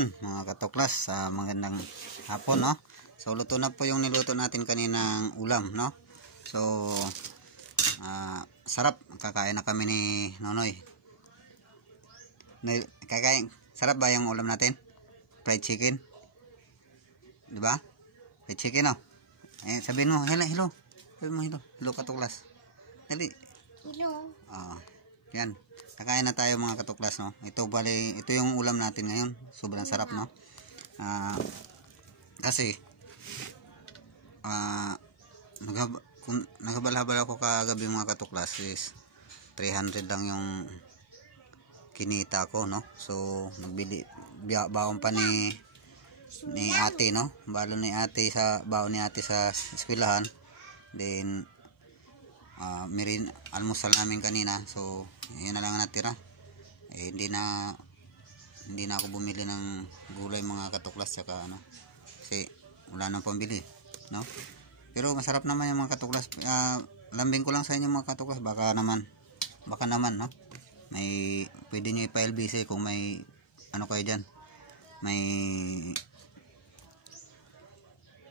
Yan mga katuklas, magandang hapon, no. So luto na po yung niluto natin kaninang ulam, no. So sarap, kakain na kami ni Nonoy. Sarap ba yung ulam natin? Fried chicken, di ba? Fried chicken, no. Sabihin mo hello. Sabihin mo hello katuklas. Hello. Yan. Kakain na tayo mga katuklas, no. Ito yung ulam natin ngayon. Sobrang sarap, no. Kasi naghabal-habal ako kagabi mga katuklas, is 300 lang yung kinita ko, no. So nagbili baon pa ni ate, no. Baon ni ate sa eskwelahan. Then almusal namin kanina. So yun na lang natira. Hindi na ako bumili ng gulay mga katuklas, saka kasi wala nang pambili, no. Pero masarap naman yung mga katuklas. Lambing ko lang sa inyo mga katuklas, baka naman, no, may pwede nyo ipa-LBC kung may kayo dyan, may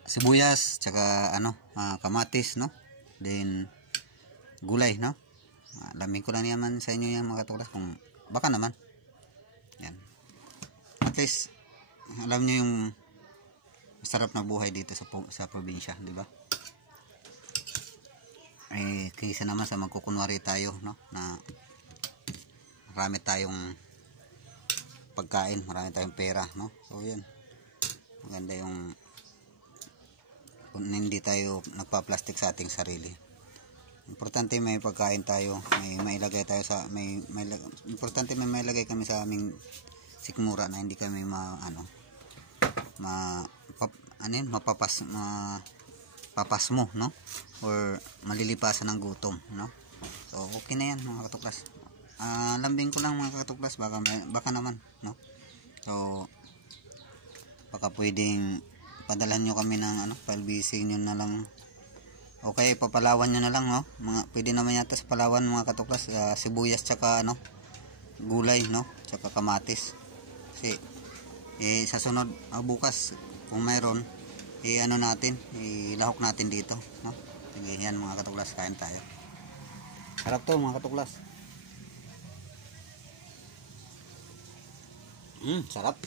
sibuyas, tsaka kamatis, no, then gulay, no. Lambing ko lang naman sa inyo yan mga katuklas, kung baka naman. Yan, at least alam nyo yung masarap na buhay dito sa probinsya, di ba? Kaysa naman sa magkukunwari tayo, no, na marami tayong pagkain, marami tayong pera, no. So yan, maganda yung kung hindi tayo nagpa-plastic sa ating sarili. Importante may pagkain tayo, may mailagay tayo sa importante may mailagay kami sa aming sikmura, na hindi kami papasmo, no, or malilipasan ng gutom, no. So okay na yan mga katuklas. Lambing ko lang mga katuklas, baka naman, no. So baka pwedeng padalan nyo kami ng pa-LBC nyo na lang, o kaya ipapalawan nyo na lang, no. Pwede naman yata sa Palawan mga katuklas, sibuyas tsaka gulay, no, tsaka kamatis. Kasi sa sunod bukas kung mayroon, ilahok natin dito, no. Sige, yan mga katuklas, kain tayo. Sarap to mga katuklas. Sarap.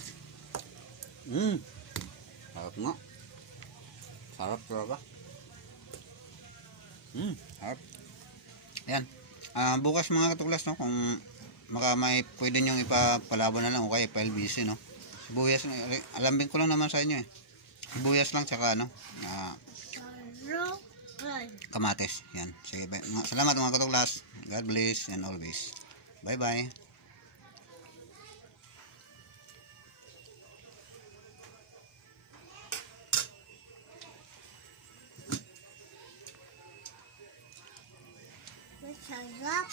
Sarap nga. Sarap talaga. Sarap. Yan. Bukas mga katuklas, no, kung may pwede nyo ipapalaban na lang, o kaya ipa-LBC, no. Sibuyas, alambing ko lang naman sa inyo, sibuyas lang, tsaka kamatis. Yan. Sige, salamat mga katuklas. God bless and always. Bye bye. Sarap.